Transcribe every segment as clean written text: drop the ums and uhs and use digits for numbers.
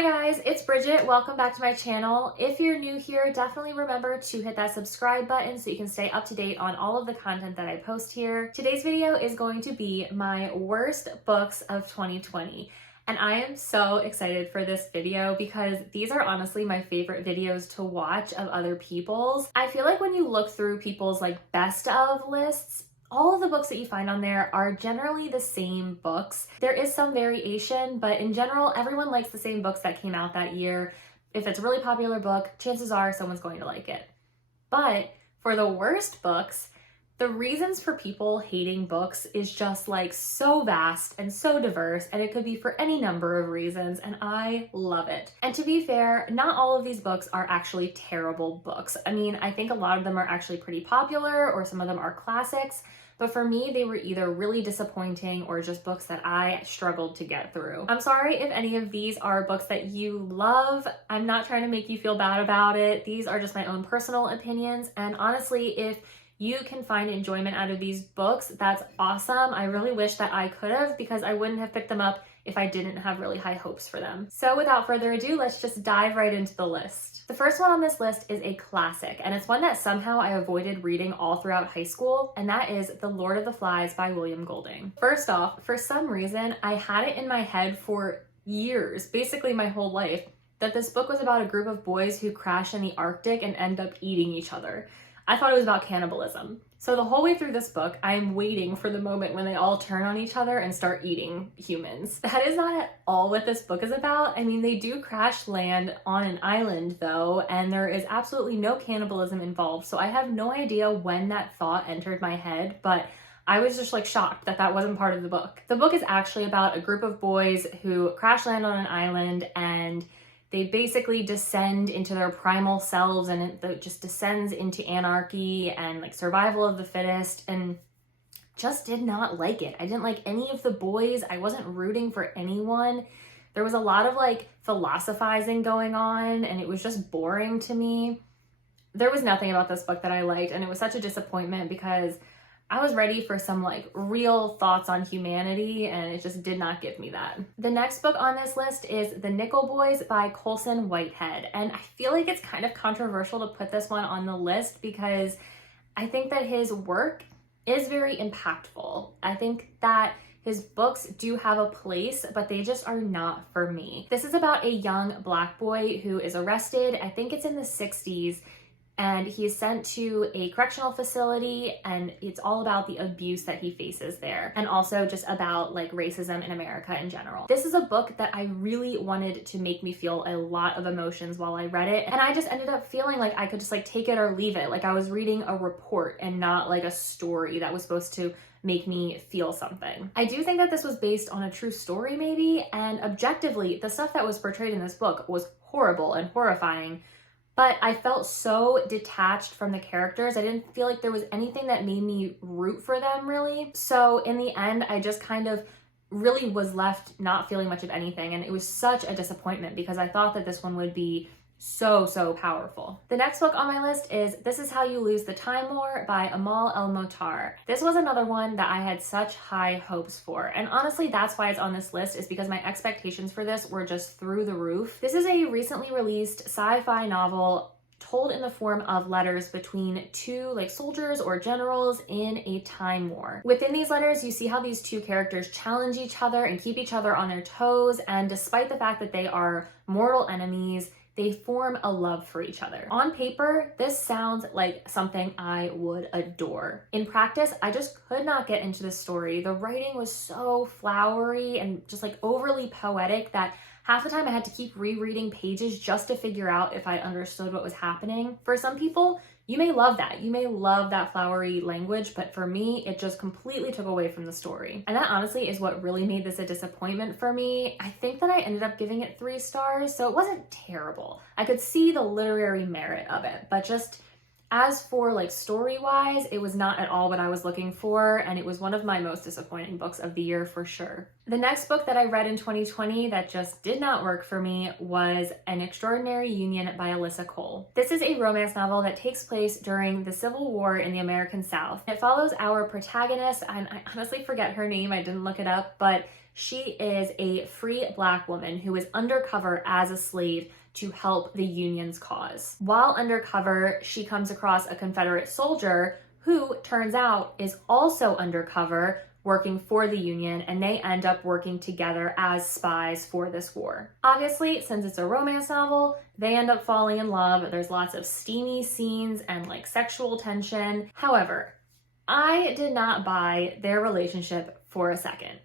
Hi guys, it's Bridget. Welcome back to my channel. If you're new here, definitely remember to hit that subscribe button so you can stay up to date on all of the content that I post here. Today's video is going to be my worst books of 2020. And I am so excited for this video because these are honestly my favorite videos to watch of other people's. I feel like when you look through people's like best of lists, all of the books that you find on there are generally the same books. There is some variation, but in general, everyone likes the same books that came out that year. If it's a really popular book, chances are someone's going to like it. But for the worst books, the reasons for people hating books is just like so vast and so diverse, and it could be for any number of reasons, and I love it. And to be fair, not all of these books are actually terrible books. I mean, I think a lot of them are actually pretty popular, or some of them are classics, but for me, they were either really disappointing or just books that I struggled to get through. I'm sorry if any of these are books that you love. I'm not trying to make you feel bad about it. These are just my own personal opinions, and honestly, if you can find enjoyment out of these books, that's awesome. I really wish that I could have, because I wouldn't have picked them up if I didn't have really high hopes for them. So without further ado, let's just dive right into the list. The first one on this list is a classic, and it's one that somehow I avoided reading all throughout high school, and that is The Lord of the Flies by William Golding. First off, for some reason, I had it in my head for years, basically my whole life, that this book was about a group of boys who crash in the Arctic and end up eating each other. I thought it was about cannibalism. So the whole way through this book, I'm waiting for the moment when they all turn on each other and start eating humans. That is not at all what this book is about. I mean, they do crash land on an island though, and there is absolutely no cannibalism involved. So I have no idea when that thought entered my head, but I was just like shocked that that wasn't part of the book. The book is actually about a group of boys who crash land on an island, and they basically descend into their primal selves, and it just descends into anarchy and like survival of the fittest, and just did not like it. I didn't like any of the boys. I wasn't rooting for anyone. There was a lot of like philosophizing going on, and it was just boring to me. There was nothing about this book that I liked, and it was such a disappointment because I was ready for some like real thoughts on humanity, and it just did not give me that. The next book on this list is The Nickel Boys by Colson Whitehead. And I feel like it's kind of controversial to put this one on the list because I think that his work is very impactful. I think that his books do have a place, but they just are not for me. This is about a young Black boy who is arrested. I think it's in the 60s. And he is sent to a correctional facility, and it's all about the abuse that he faces there, and also just about like racism in America in general. This is a book that I really wanted to make me feel a lot of emotions while I read it, and I just ended up feeling like I could just like take it or leave it. Like I was reading a report and not like a story that was supposed to make me feel something. I do think that this was based on a true story maybe, and objectively, the stuff that was portrayed in this book was horrible and horrifying. But I felt so detached from the characters. I didn't feel like there was anything that made me root for them, really. So in the end, I just kind of really was left not feeling much of anything. And it was such a disappointment because I thought that this one would be so powerful. The next book on my list is This Is How You Lose the Time War by Amal El-Mohtar. This was another one that I had such high hopes for. And honestly, that's why it's on this list, is because my expectations for this were just through the roof. This is a recently released sci-fi novel told in the form of letters between two like soldiers or generals in a time war. Within these letters, you see how these two characters challenge each other and keep each other on their toes. And despite the fact that they are mortal enemies, they form a love for each other. On paper, this sounds like something I would adore. In practice, I just could not get into the story. The writing was so flowery and just like overly poetic that half the time I had to keep rereading pages just to figure out if I understood what was happening. For some people, you may love that. You may love that flowery language, but for me, it just completely took away from the story. And that honestly is what really made this a disappointment for me. I think that I ended up giving it 3 stars, so it wasn't terrible. I could see the literary merit of it, but just as for like story-wise, it was not at all what I was looking for, and it was one of my most disappointing books of the year for sure. The next book that I read in 2020 that just did not work for me was An Extraordinary Union by Alyssa Cole. This is a romance novel that takes place during the Civil War in the American South. It follows our protagonist, and I honestly forget her name, I didn't look it up, but She is a free Black woman who is undercover as a slave to help the Union's cause. While undercover, she comes across a Confederate soldier who turns out is also undercover working for the Union, and they end up working together as spies for this war. Obviously, since it's a romance novel, they end up falling in love. There's lots of steamy scenes and like sexual tension. However, I did not buy their relationship for a second.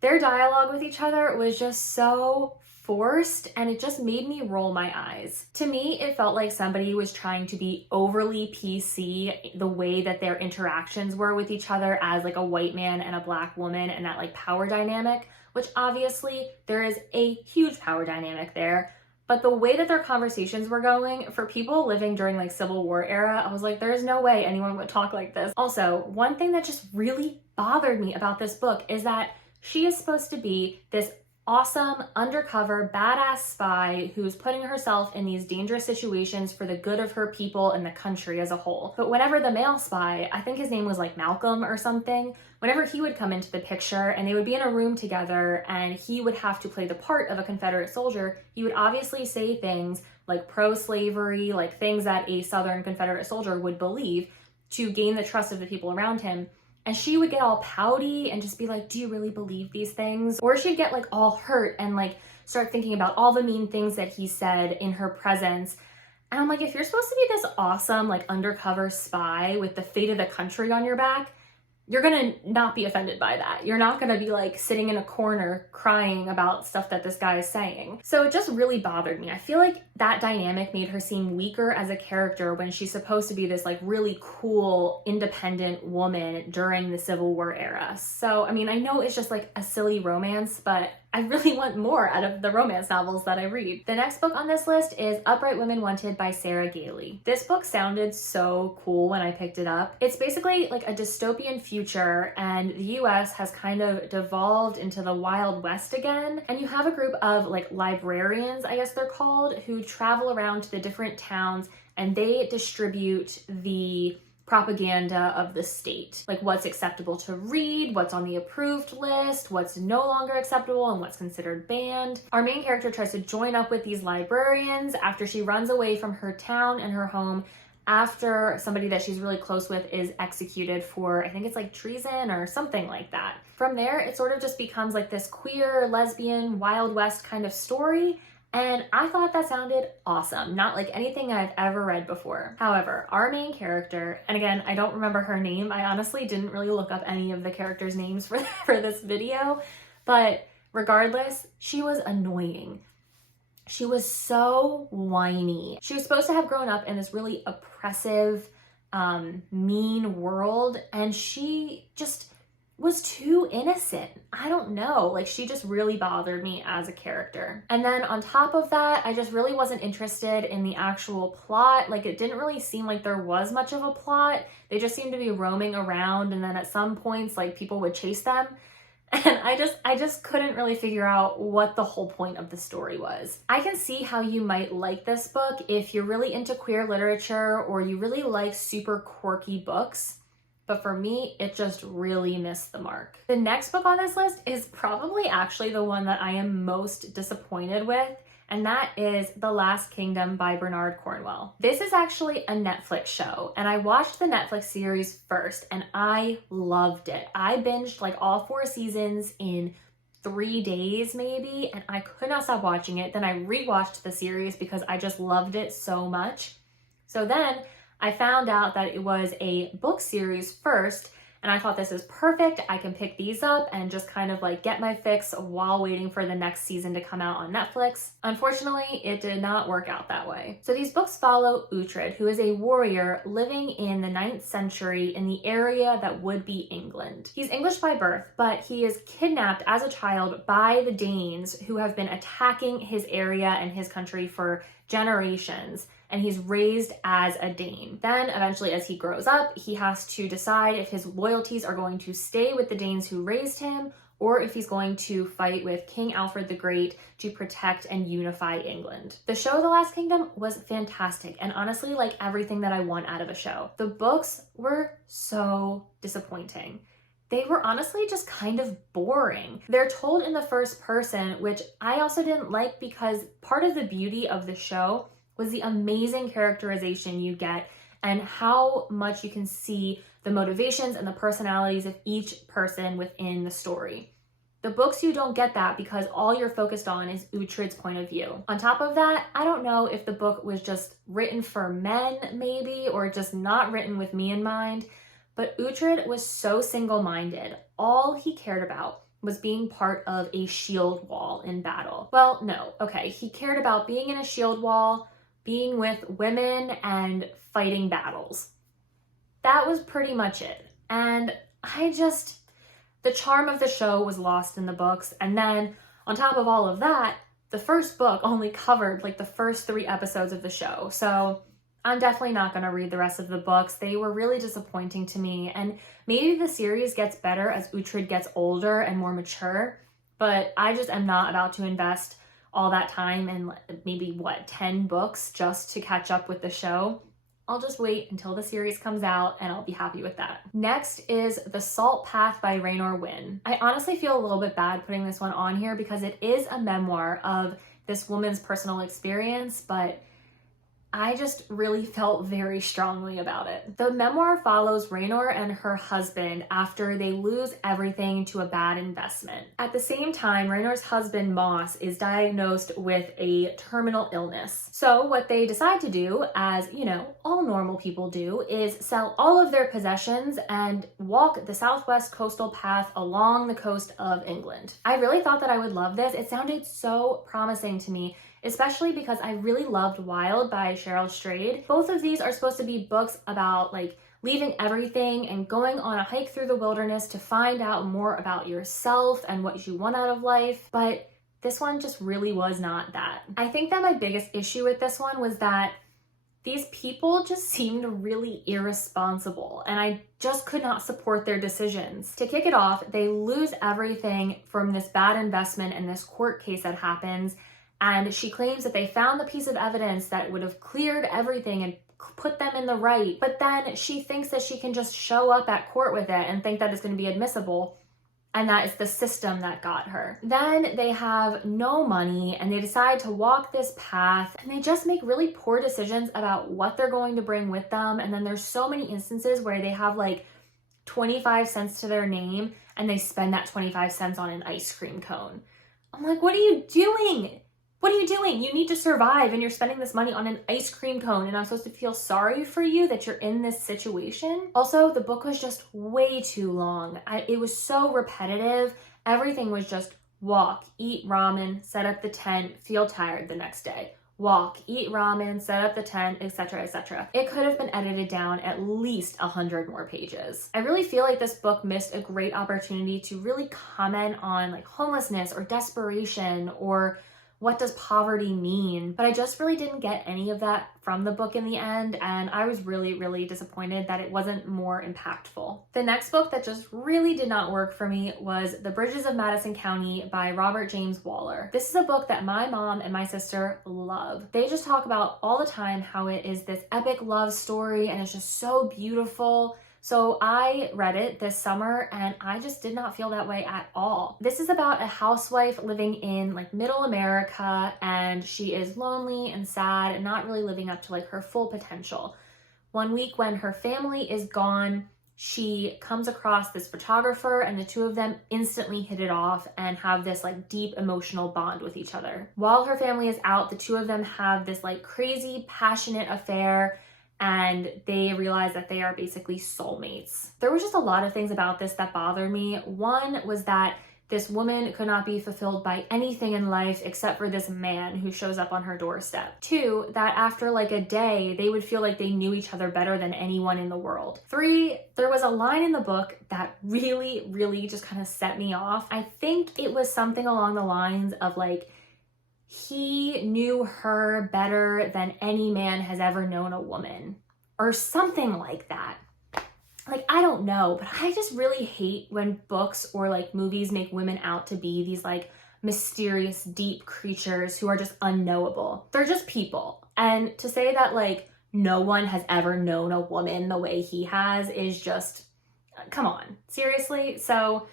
Their dialogue with each other was just so forced, and it just made me roll my eyes. To me, it felt like somebody was trying to be overly PC the way that their interactions were with each other as like a white man and a Black woman, and that like power dynamic, which obviously there is a huge power dynamic there. But the way that their conversations were going, for people living during like Civil War era, I was like, there's no way anyone would talk like this. Also, one thing that just really bothered me about this book is that she is supposed to be this awesome, undercover, badass spy who's putting herself in these dangerous situations for the good of her people and the country as a whole. But whenever the male spy, I think his name was like Malcolm or something, whenever he would come into the picture and they would be in a room together and he would have to play the part of a Confederate soldier, he would obviously say things like pro-slavery, like things that a Southern Confederate soldier would believe to gain the trust of the people around him. And she would get all pouty and just be like, do you really believe these things? Or she'd get like all hurt and like start thinking about all the mean things that he said in her presence. And I'm like, if you're supposed to be this awesome like undercover spy with the fate of the country on your back, you're gonna not be offended by that. You're not gonna be like sitting in a corner crying about stuff that this guy is saying. So it just really bothered me. I feel like that dynamic made her seem weaker as a character when she's supposed to be this like really cool, independent woman during the Civil War era. So, I mean, I know it's just like a silly romance, but I really want more out of the romance novels that I read. The next book on this list is Upright Women Wanted by Sarah Gailey. This book sounded so cool when I picked it up. It's basically like a dystopian future, and the US has kind of devolved into the Wild West again. And you have a group of like librarians, I guess they're called, who travel around to the different towns and they distribute the propaganda of the state, like what's acceptable to read, what's on the approved list, what's no longer acceptable, and what's considered banned. Our main character tries to join up with these librarians after she runs away from her town and her home after somebody that she's really close with is executed for, I think it's like treason or something like that. From there, it sort of just becomes like this queer, lesbian, Wild West kind of story. And I thought that sounded awesome, not like anything I've ever read before. However, our main character, and again, I don't remember her name. I honestly didn't really look up any of the characters' names for this video, but regardless, she was annoying. She was so whiny. She was supposed to have grown up in this really oppressive, mean world, and she just was too innocent. I don't know, like she just really bothered me as a character. And then on top of that, I just really wasn't interested in the actual plot. Like it didn't really seem like there was much of a plot. They just seemed to be roaming around, and then at some points like people would chase them. And I just couldn't really figure out what the whole point of the story was. I can see how you might like this book if you're really into queer literature or you really like super quirky books. But for me, it just really missed the mark. The next book on this list is probably actually the one that I am most disappointed with, and that is The Last Kingdom by Bernard Cornwell. This is actually a Netflix show, and I watched the Netflix series first, and I loved it. I binged like all 4 seasons in 3 days maybe, and I could not stop watching it. Then I rewatched the series because I just loved it so much. So then I found out that it was a book series first, and I thought this is perfect. I can pick these up and just kind of like get my fix while waiting for the next season to come out on Netflix. Unfortunately, it did not work out that way. So these books follow Uhtred, who is a warrior living in the 9th century in the area that would be England. He's English by birth, but he is kidnapped as a child by the Danes, who have been attacking his area and his country for generations, and he's raised as a Dane. Then eventually as he grows up, he has to decide if his loyalties are going to stay with the Danes who raised him, or if he's going to fight with King Alfred the Great to protect and unify England. The show The Last Kingdom was fantastic, and honestly like everything that I want out of a show. The books were so disappointing. they were honestly just kind of boring. They're told in the first person, which I also didn't like because part of the beauty of the show was the amazing characterization you get and how much you can see the motivations and the personalities of each person within the story. The books, you don't get that because all you're focused on is Uhtred's point of view. On top of that, I don't know if the book was just written for men maybe, or just not written with me in mind, but Uhtred was so single-minded. All he cared about was being part of a shield wall in battle. Well, no, okay, he cared about being in a shield wall, being with women, and fighting battles. That was pretty much it. And the charm of the show was lost in the books. And then on top of all of that, the first book only covered like the first 3 episodes of the show. So I'm definitely not going to read the rest of the books. They were really disappointing to me. And maybe the series gets better as Uhtred gets older and more mature, but I just am not about to invest all that time in maybe 10 books just to catch up with the show. I'll just wait until the series comes out and I'll be happy with that. Next is The Salt Path by Raynor Winn. I honestly feel a little bit bad putting this one on here because it is a memoir of this woman's personal experience, but I just really felt very strongly about it. The memoir follows Raynor and her husband after they lose everything to a bad investment. At the same time, Raynor's husband, Moss, is diagnosed with a terminal illness. So what they decide to do, as you know, all normal people do, is sell all of their possessions and walk the southwest coastal path along the coast of England. I really thought that I would love this. It sounded so promising to me, especially because I really loved Wild by Cheryl Strayed. Both of these are supposed to be books about like leaving everything and going on a hike through the wilderness to find out more about yourself and what you want out of life, but this one just really was not that. I think that my biggest issue with this one was that these people just seemed really irresponsible, and I just could not support their decisions. To kick it off, they lose everything from this bad investment and this court case that happens, and she claims that they found the piece of evidence that would have cleared everything and put them in the right. But then she thinks that she can just show up at court with it and think that it's going to be admissible, and that it's the system that got her. Then they have no money and they decide to walk this path, and they just make really poor decisions about what they're going to bring with them. And then there's so many instances where they have like 25 cents to their name and they spend that 25 cents on an ice cream cone. I'm like, what are you doing? What are you doing? You need to survive and you're spending this money on an ice cream cone, and I'm supposed to feel sorry for you that you're in this situation? Also, the book was just way too long. It was so repetitive. Everything was just walk, eat ramen, set up the tent, feel tired the next day. Walk, eat ramen, set up the tent, etc., etc. It could have been edited down at least 100 more pages. I really feel like this book missed a great opportunity to really comment on like homelessness or desperation or what does poverty mean? But I just really didn't get any of that from the book in the end, and I was really, really disappointed that it wasn't more impactful. The next book that just really did not work for me was The Bridges of Madison County by Robert James Waller. This is a book that my mom and my sister love. They just talk about all the time how it is this epic love story and it's just so beautiful. So I read it this summer and I just did not feel that way at all. This is about a housewife living in like middle America, and she is lonely and sad and not really living up to like her full potential. One week when her family is gone, she comes across this photographer, and the two of them instantly hit it off and have this like deep emotional bond with each other. While her family is out, the two of them have this like crazy passionate affair, and they realize that they are basically soulmates. There was just a lot of things about this that bothered me. One was that this woman could not be fulfilled by anything in life except for this man who shows up on her doorstep. Two, that after like a day, they would feel like they knew each other better than anyone in the world. Three, there was a line in the book that really, really just kind of set me off. I think it was something along the lines of like, he knew her better than any man has ever known a woman, or something like that. Like, I don't know, but I just really hate when books or like movies make women out to be these like mysterious, deep creatures who are just unknowable. They're just people. And to say that like no one has ever known a woman the way he has is just, come on, seriously? So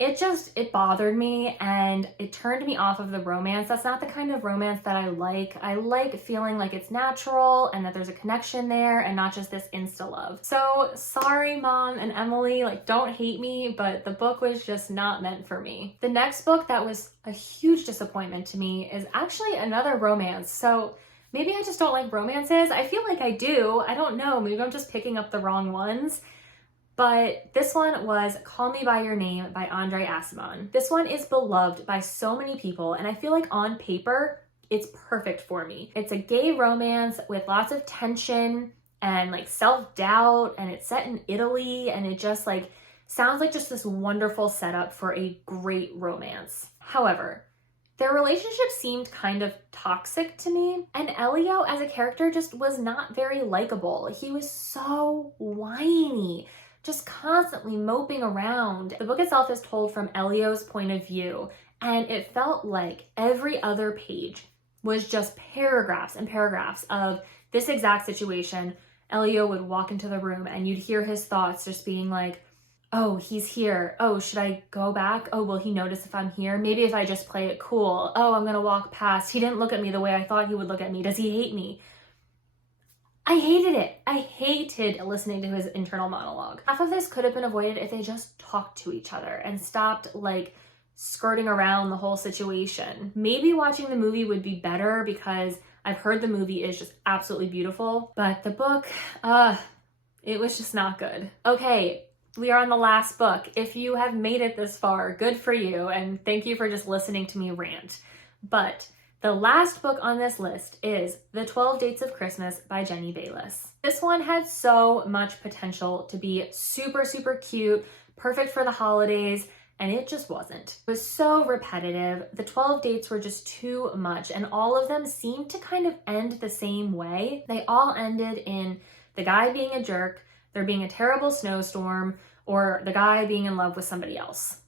it bothered me and it turned me off of the romance. That's not the kind of romance that I like. I like feeling like it's natural and that there's a connection there and not just this insta love. So sorry, Mom and Emily, like don't hate me, but the book was just not meant for me. The next book that was a huge disappointment to me is actually another romance. So maybe I just don't like romances. I feel like I do. I don't know. Maybe I'm just picking up the wrong ones. But this one was Call Me By Your Name by Andre Aciman. This one is beloved by so many people, and I feel like on paper, it's perfect for me. It's a gay romance with lots of tension and like self-doubt, and it's set in Italy, and it just like sounds like just this wonderful setup for a great romance. However, their relationship seemed kind of toxic to me, and Elio as a character just was not very likable. He was so whiny, just constantly moping around. The book itself is told from Elio's point of view, and it felt like every other page was just paragraphs and paragraphs of this exact situation. Elio would walk into the room and you'd hear his thoughts just being like, oh, he's here. Oh, should I go back? Oh, will he notice if I'm here? Maybe if I just play it cool. Oh, I'm gonna walk past. He didn't look at me the way I thought he would look at me. Does he hate me? I hated it. I hated listening to his internal monologue. Half of this could have been avoided if they just talked to each other and stopped like skirting around the whole situation. Maybe watching the movie would be better because I've heard the movie is just absolutely beautiful, but the book, it was just not good. Okay, we are on the last book. If you have made it this far, good for you, and thank you for just listening to me rant. But the last book on this list is The 12 Dates of Christmas by Jenny Bayliss. This one had so much potential to be super, super cute, perfect for the holidays, and it just wasn't. It was so repetitive. The 12 dates were just too much, and all of them seemed to kind of end the same way. They all ended in the guy being a jerk, there being a terrible snowstorm, or the guy being in love with somebody else.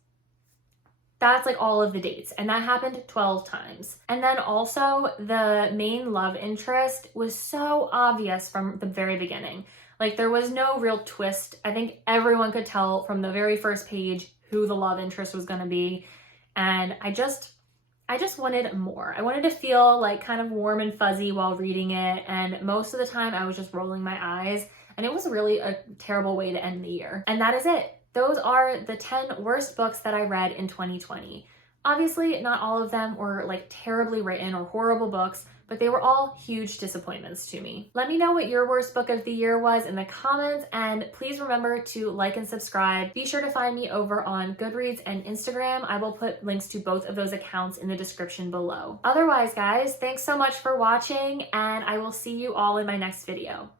That's like all of the dates, and that happened 12 times. And then also the main love interest was so obvious from the very beginning. Like there was no real twist. I think everyone could tell from the very first page who the love interest was going to be. And I just wanted more. I wanted to feel like kind of warm and fuzzy while reading it. And most of the time I was just rolling my eyes, and it was really a terrible way to end the year. And that is it. Those are the 10 worst books that I read in 2020. Obviously, not all of them were like terribly written or horrible books, but they were all huge disappointments to me. Let me know what your worst book of the year was in the comments, and please remember to like and subscribe. Be sure to find me over on Goodreads and Instagram. I will put links to both of those accounts in the description below. Otherwise, guys, thanks so much for watching, and I will see you all in my next video.